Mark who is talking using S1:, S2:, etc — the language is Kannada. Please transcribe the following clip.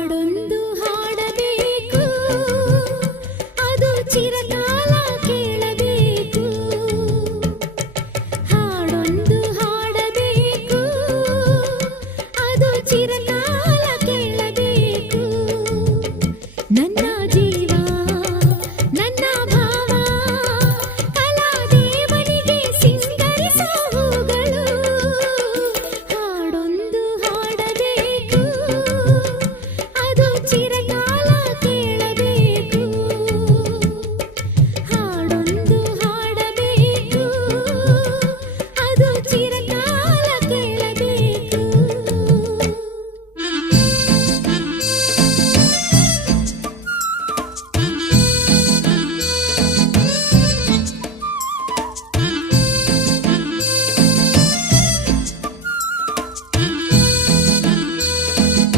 S1: ಹಾಡೊಂದು ಹಾ